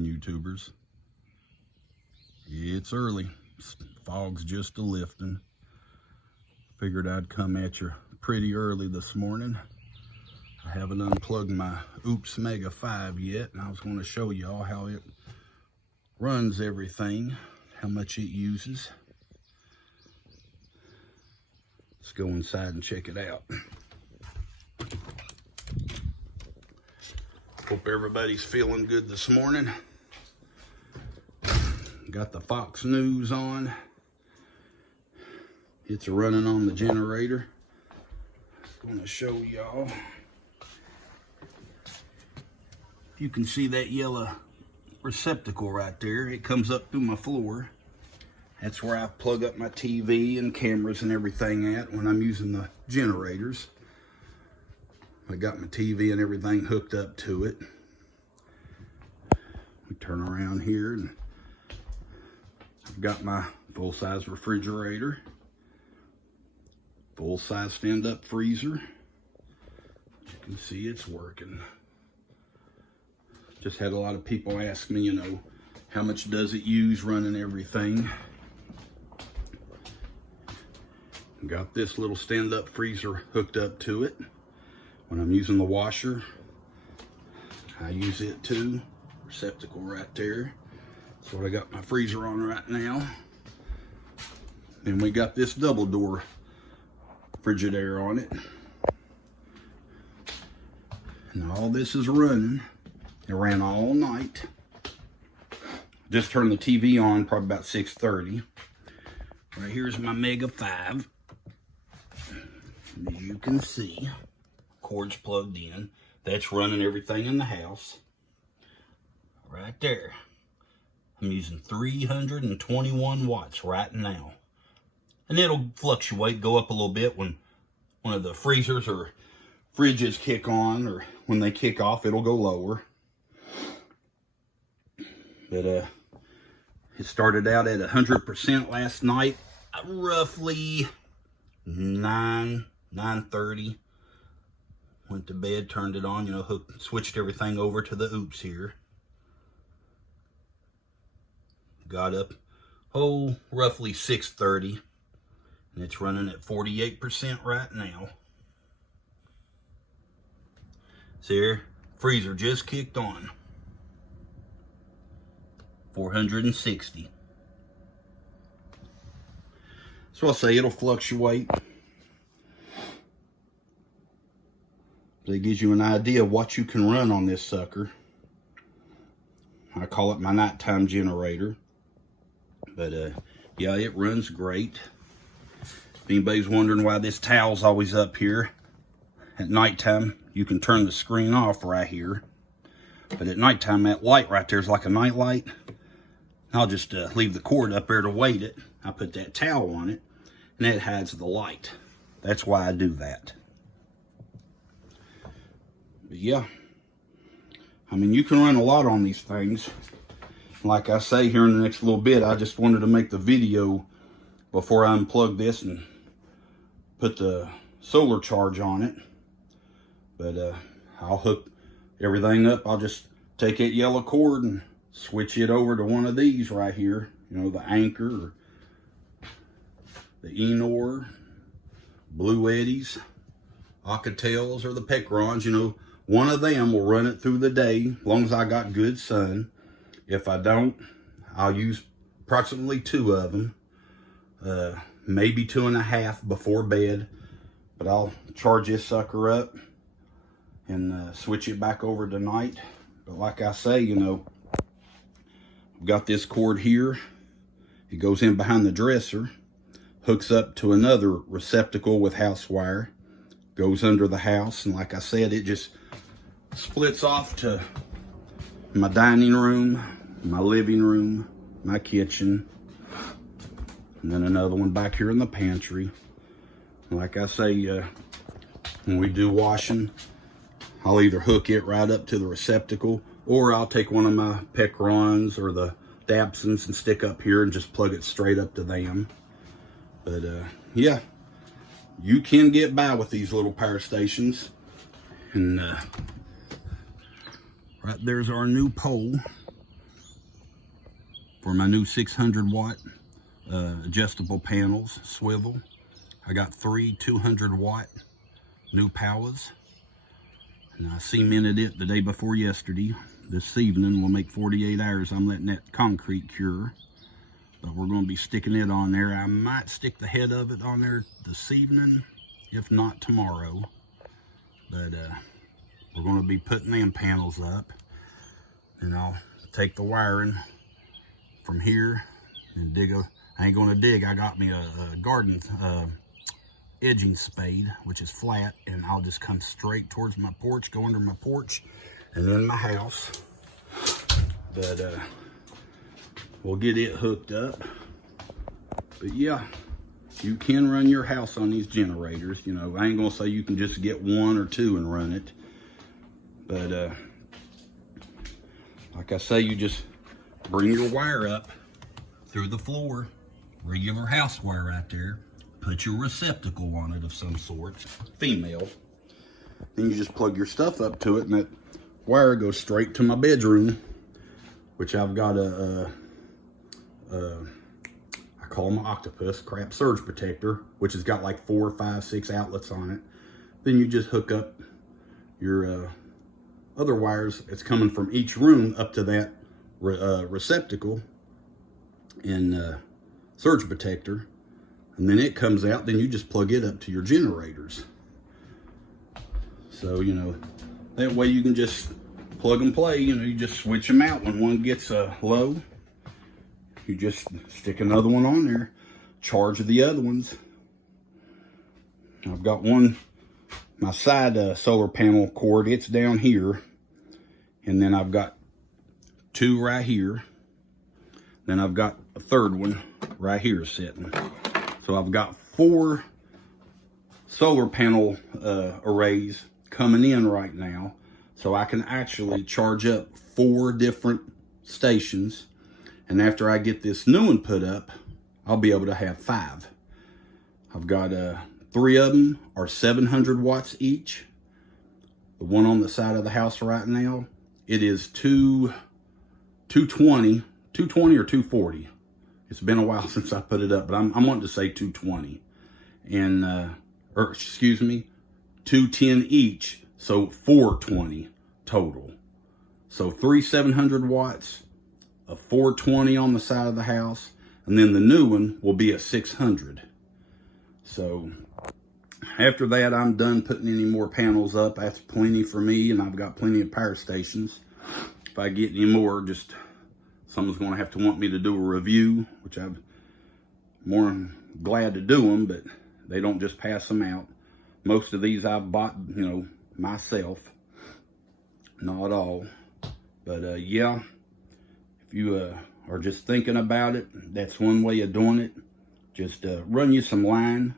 morning, YouTubers. It's early. Fog's just a-lifting. Figured I'd come at you pretty early this morning. I haven't unplugged my Oupes MEGA-5 yet, and I was going to show y'all how it runs everything, how much it uses. Let's go inside and check it out. Hope everybody's feeling good this morning. Got the Fox News on. It's running on the generator. I'm going to show y'all. You can see that yellow receptacle right there. It comes up through my floor. That's where I plug up my TV and cameras and everything at when I'm using the generators. I got my TV and everything hooked up to it. We turn around here and I've got my full-size refrigerator, full-size stand-up freezer. You can see it's working. Just had a lot of people ask me, how much does it use running everything? Got this little stand-up freezer hooked up to it. When I'm using the washer, I use it too. Receptacle right there. That's what I got my freezer on right now. Then we got this double door Frigidaire on it. And all this is running. It ran all night. Just turned the TV on probably about 6:30. Right here's my MEGA-5. As you can see, cord's plugged in. That's running everything in the house. Right there. I'm using 321 watts right now. And it'll fluctuate, go up a little bit when one of the freezers or fridges kick on, or when they kick off, it'll go lower. But it started out at 100% last night, roughly 9:30. Went to bed, turned it on, switched everything over to the Oupes here. Got up, roughly 6:30. And it's running at 48% right now. See here, freezer just kicked on. 460. So I'll say it'll fluctuate. But it gives you an idea of what you can run on this sucker. I call it my nighttime generator. But yeah, it runs great. If anybody's wondering why this towel's always up here, at nighttime you can turn the screen off right here. But at nighttime, that light right there is like a night light. I'll just leave the cord up there to weight it. I put that towel on it, and that hides the light. That's why I do that. But yeah, you can run a lot on these things. Like I say here in the next little bit, I just wanted to make the video before I unplug this and put the solar charge on it. But I'll hook everything up. I'll just take that yellow cord and switch it over to one of these right here. The Anchor, or the Enor, Blue Eddies, Alcatels, or the Pecrons. One of them will run it through the day, as long as I got good sun. If I don't, I'll use approximately 2 of them, maybe 2.5 before bed. But I'll charge this sucker up and switch it back over tonight. But like I say, I've got this cord here. It goes in behind the dresser, hooks up to another receptacle with house wire, goes under the house, and like I said, it just splits off to my dining room, my living room, my kitchen, and then another one back here in the pantry. Like I say, when we do washing, I'll either hook it right up to the receptacle, or I'll take one of my Pecrons or the Dabsons and stick up here and just plug it straight up to them. But yeah, you can get by with these little power stations. And right there's our new pole. for my new 600 watt adjustable panels, swivel. I got 3 200 watt new powers. And I cemented it the day before yesterday. This evening will make 48 hours. I'm letting that concrete cure. But we're going to be sticking it on there. I might stick the head of it on there this evening, if not tomorrow. But we're going to be putting them panels up. And I'll take the wiring from here and dig a... I ain't going to dig. I got me a garden edging spade, which is flat, and I'll just come straight towards my porch, go under my porch, and then my house. But we'll get it hooked up. But yeah, you can run your house on these generators. You know, I ain't gonna say you can just get 1 or 2 and run it. But like I say, you just bring your wire up through the floor, regular house wire right there. Put your receptacle on it of some sort, female. Then you just plug your stuff up to it, and that wire goes straight to my bedroom, which I've got I call my octopus crap surge protector, which has got like 4, 5, 6 outlets on it. Then you just hook up your other wires. It's coming from each room up to that receptacle and surge protector. And then it comes out, then you just plug it up to your generators. So, you know, that way you can just plug and play. You know, you just switch them out. When one gets low, you just stick another one on there, charge the other ones. I've got one, my side solar panel cord, it's down here. And then I've got 2 right here. Then I've got a third one right here sitting. So I've got 4 solar panel arrays coming in right now. So I can actually charge up 4 different stations. And after I get this new one put up, I'll be able to have 5. I've got 3 of them are 700 watts each. The one on the side of the house right now, it is 220 or 240. It's been a while since I put it up, but I'm wanting to say 220. And, or excuse me, 210 each, so 420 total. So 3 700 watts, a 420 on the side of the house, and then the new one will be a 600. So after that, I'm done putting any more panels up. That's plenty for me, and I've got plenty of power stations. If I get any more, just someone's going to have to want me to do a review, which I'm more than glad to do them, but they don't just pass them out. Most of these I've bought, you know, myself. Not all. But yeah, if you are just thinking about it, that's one way of doing it. Just run you some line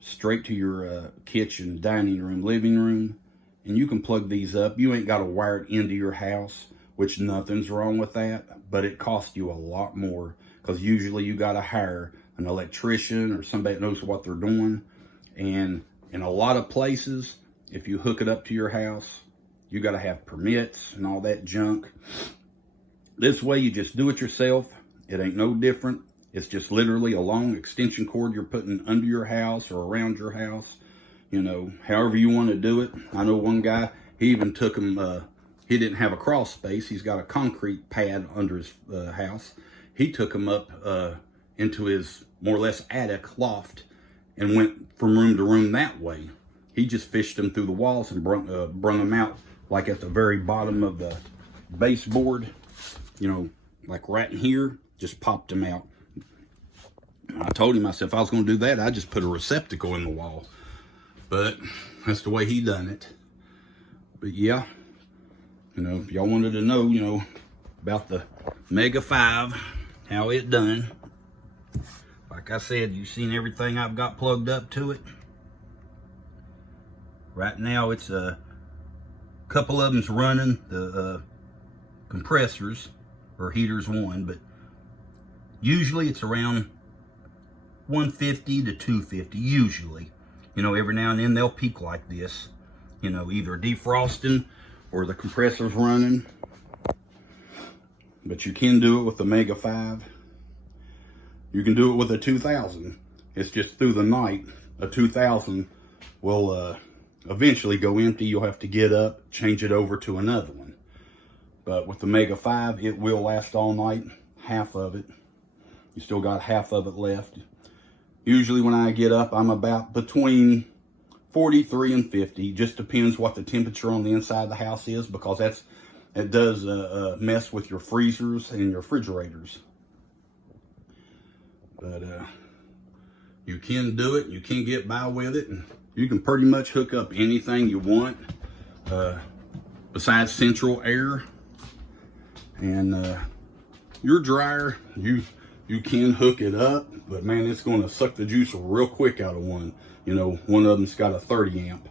straight to your kitchen, dining room, living room, and you can plug these up. You ain't got to wire it into your house, which nothing's wrong with that, but it costs you a lot more because usually you got to hire an electrician or somebody that knows what they're doing. And in a lot of places, if you hook it up to your house, you got to have permits and all that junk. This way, you just do it yourself. It ain't no different. It's just literally a long extension cord you're putting under your house or around your house. You know, however you want to do it. I know one guy, he even took him, he didn't have a crawl space. He's got a concrete pad under his house. He took him up into his more or less attic loft and went from room to room that way. He just fished them through the walls and brung them out like at the very bottom of the baseboard, you know, like right in here, just popped them out. I told him, I said, if I was going to do that, I'd just put a receptacle in the wall. But that's the way he done it. But yeah, you know, if y'all wanted to know, you know, about the MEGA-5, how it done. Like I said, you've seen everything I've got plugged up to it. Right now, it's a couple of them's running the compressors, or heaters one, but usually it's around 150 to 250, usually. You know, every now and then they'll peak like this, you know, either defrosting or the compressor's running. but you can do it with the MEGA-5. You can do it with a 2000. It's just through the night, a 2000 will eventually go empty. You'll have to get up, change it over to another one. But with the MEGA-5, it will last all night, half of it. You still got half of it left. Usually when I get up, I'm about between 43 and 50. Just depends what the temperature on the inside of the house is, because it does mess with your freezers and your refrigerators. But you can do it. You can get by with it. And you can pretty much hook up anything you want besides central air. And your dryer, you can hook it up, but man, it's going to suck the juice real quick out of one. You know, one of them's got a 30 amp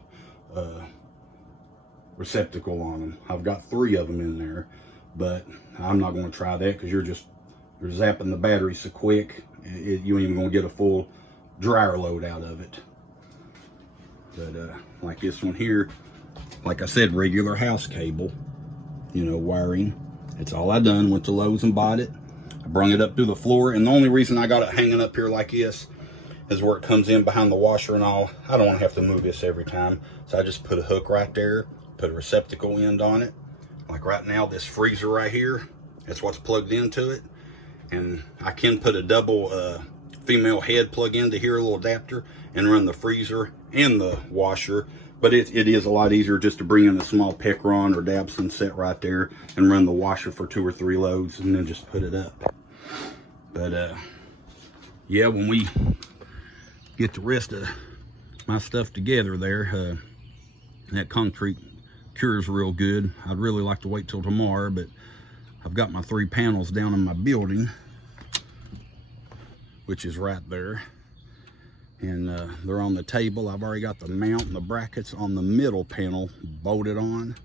receptacle on them. I've got 3 of them in there, but I'm not going to try that because you're zapping the battery so quick, you ain't even going to get a full dryer load out of it. But like this one here, like I said, regular house cable, you know, wiring. It's all I done. Went to Lowe's and bought it. I brung it up through the floor, and the only reason I got it hanging up here like this is where it comes in behind the washer and all. I don't want to have to move this every time, so I just put a hook right there, put a receptacle end on it. Like right now, this freezer right here, that's what's plugged into it. And I can put a double female head plug into here, a little adapter, and run the freezer and the washer. But it is a lot easier just to bring in a small Pecron or Dabson set right there and run the washer for 2 or 3 loads and then just put it up. But yeah, when we get the rest of my stuff together there, that concrete cures real good. I'd really like to wait till tomorrow, but I've got my 3 panels down in my building, which is right there. And they're on the table. I've already got the mount and the brackets on the middle panel bolted on.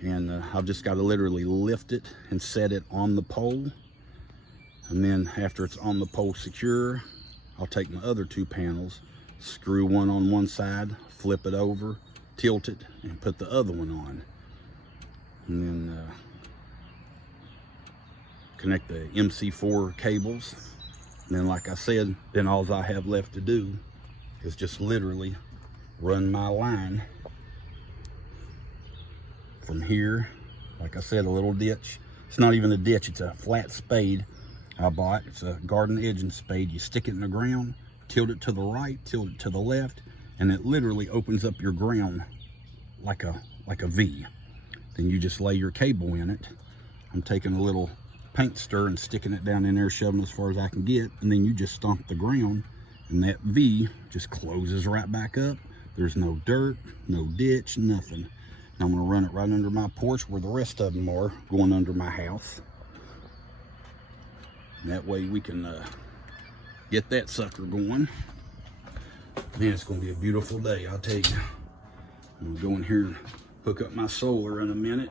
And I've just got to literally lift it and set it on the pole. And then after it's on the pole secure, I'll take my other 2 panels, screw one on one side, flip it over, tilt it, and put the other one on. And then connect the MC4 cables. And then, like I said, then all I have left to do is just literally run my line from here. Like I said, a little ditch. It's not even a ditch, it's a flat spade I bought. It's a garden edging spade. You stick it in the ground, tilt it to the right, tilt it to the left, and it literally opens up your ground like a V. Then you just lay your cable in it. I'm taking a little paint stir and sticking it down in there, shoving as far as I can get, and then you just stomp the ground and that V just closes right back up. There's no dirt, no ditch, nothing. And I'm going to run it right under my porch where the rest of them are, going under my house. And that way we can get that sucker going. Man, it's going to be a beautiful day, I'll tell you. I'm going to go in here and hook up my solar in a minute.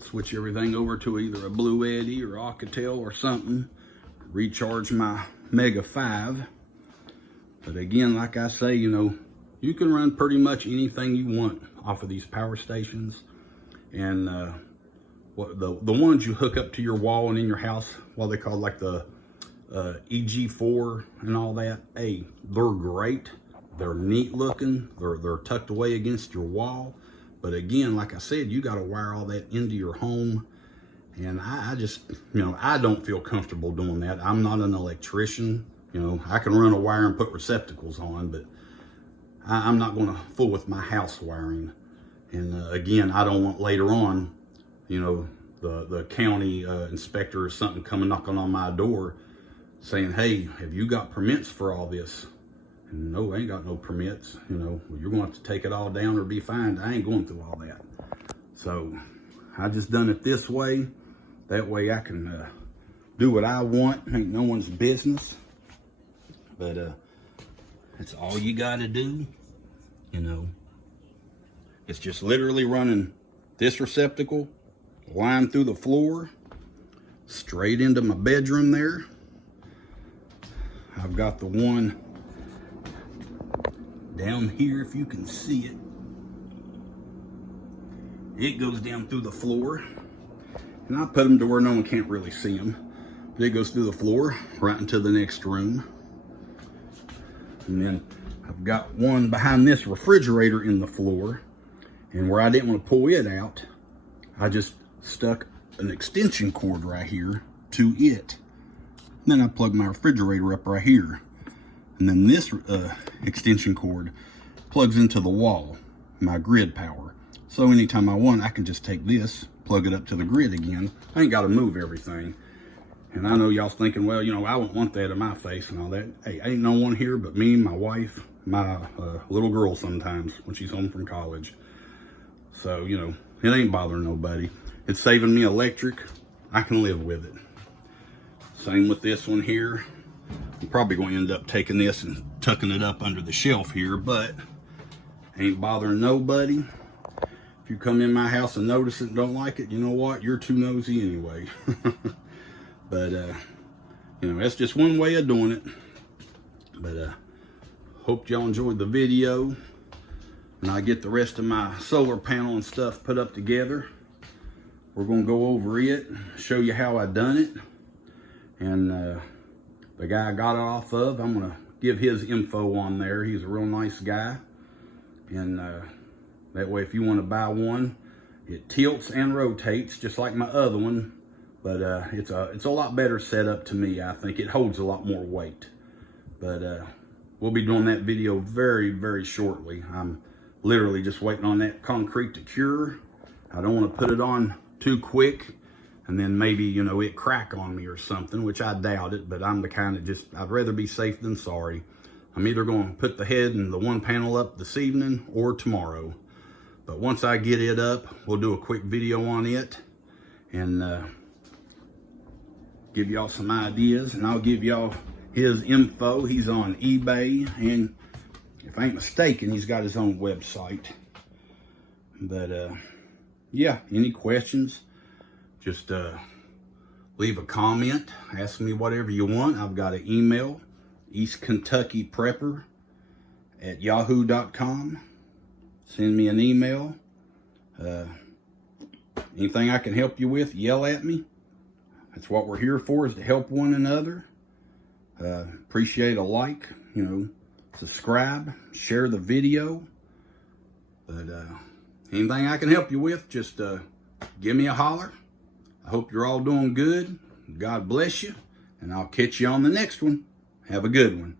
Switch everything over to either a Blue Eddy or Alcatel or something. Recharge my MEGA-5. But again, like I say, you know, you can run pretty much anything you want off of these power stations. And the ones you hook up to your wall and in your house, what they call like the EG4 and all that, hey, they're great. They're neat looking. They're tucked away against your wall. But again, like I said, you got to wire all that into your home. And I just, you know, I don't feel comfortable doing that. I'm not an electrician. You know, I can run a wire and put receptacles on, but I'm not going to fool with my house wiring. And again, I don't want later on, you know, the county inspector or something coming knocking on my door saying, hey, have you got permits for all this? And no, I ain't got no permits. You know, well, you're going to have to take it all down or be fined. I ain't going through all that. So I just done it this way. That way I can do what I want. Ain't no one's business. But it's all you got to do. You know, it's just literally running this receptacle, line through the floor, straight into my bedroom there. I've got the one down here, if you can see it. It goes down through the floor. And I put them to where no one can't really see them. It goes through the floor right into the next room. And then I've got one behind this refrigerator in the floor. And where I didn't want to pull it out, I just stuck an extension cord right here to it. And then I plug my refrigerator up right here. And then this extension cord plugs into the wall, my grid power. So anytime I want, I can just take this, plug it up to the grid again. I ain't got to move everything. And I know y'all's thinking, well, you know, I wouldn't want that in my face and all that. Hey, ain't no one here but me, my wife, my little girl sometimes when she's home from college. So, you know, it ain't bothering nobody. It's saving me electric. I can live with it. Same with this one here. I'm probably going to end up taking this and tucking it up under the shelf here, but ain't bothering nobody. If you come in my house and notice it and don't like it, you know what? You're too nosy anyway. But, you know, that's just one way of doing it. But, hope y'all enjoyed the video. When I get the rest of my solar panel and stuff put up together, we're going to go over it, show you how I done it. And, the guy I got it off of, I'm going to give his info on there. He's a real nice guy. And, that way if you want to buy one, it tilts and rotates just like my other one. But it's a lot better setup to me. I think it holds a lot more weight. But we'll be doing that video very, very shortly. I'm literally just waiting on that concrete to cure. I don't want to put it on too quick and then maybe, you know, it crack on me or something, which I doubt it. But I'm the kind that I'd rather be safe than sorry. I'm either going to put the head and the one panel up this evening or tomorrow. But once I get it up, we'll do a quick video on it and give y'all some ideas, and I'll give y'all his info. He's on eBay, and if I ain't mistaken, he's got his own website. But yeah, any questions, just leave a comment, ask me whatever you want. I've got an email, eastkyprepper@yahoo.com. Send me an email. Anything I can help you with, yell at me. That's what we're here for, is to help one another. Appreciate a like, you know, subscribe, share the video. But anything I can help you with, just give me a holler. I hope you're all doing good. God bless you, and I'll catch you on the next one. Have a good one.